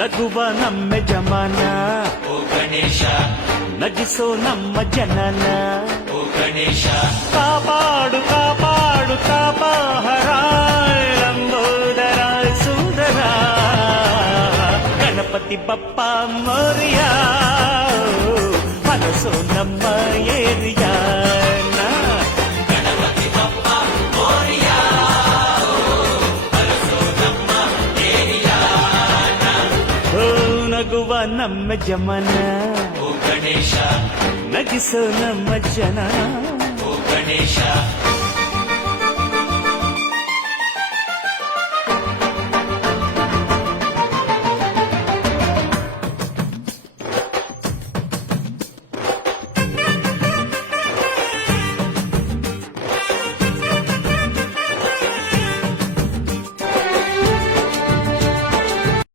ನಗುವ ನಮ್ಮ ಜಮಾನ ಓ ಗಣೇಶ ನಗಿಸೋ ನಮ್ಮ ಜನನ ಓ ಗಣೇಶ ಕಾಪಾಡು ಕಾಪಾಡು ತಾಪಹರ ಲಂಬೋದರ ಸುಂದರ ಗಣಪತಿ ಬಪ್ಪ ಮೋರಿಯ ಮನಸ್ಸು ನಮ್ಮ ಏರಿಯಾನ ಗಣಪತಿ ಬಪ್ಪ ಮೋರಿಯ ಅರಸೋ ನಮ್ಮ ಏರಿಯಾನ ಓ ನಗುವ ನಮ್ಮ ಜಮನ ಓ ಗಣೇಶ ನಗಿಸೋ ನಮ್ಮ ಜನ ಓ ಗಣೇಶ